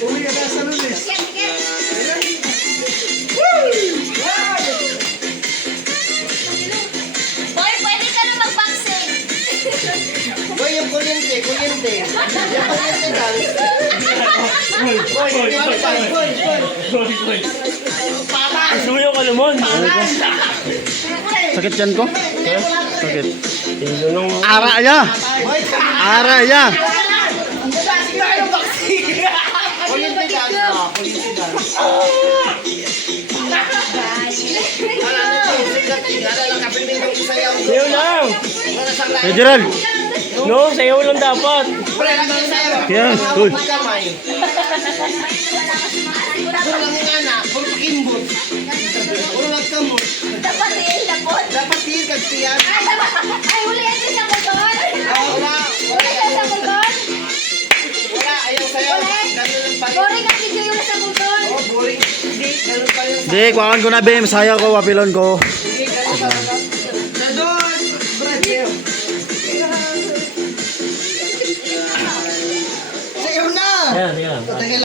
Uwi ka na sa lunes. Boy, pwede ka na mag-boxing. Boy, yung kuryente. Yung kuryente dal. Suyo ka naman. Sakit yan ko? Sakit. Tinanong. Ara ya! Ara ya! Kuryente dal. Kuryente dal. Sayo lang. Hey, Gerald! No, sayo lang dapat. Yan, uy. Kamay. Puro lang yung anak. Puro kimbot. Puro lang kamot. Dapat din, dapat. Dapat tiyan kagtiyan. Ay, huli yan sa multon. Wala. Huli yan sa multon. Wala. Ayaw sa'yo. Ganun lang pa rin. Boring ang video yung sa multon. Oh, boring. Hindi. Ganun pa rin. Di, kuhaan ko na, be. Masaya ko, wapilon ko. Hindi. Ganun pa rin.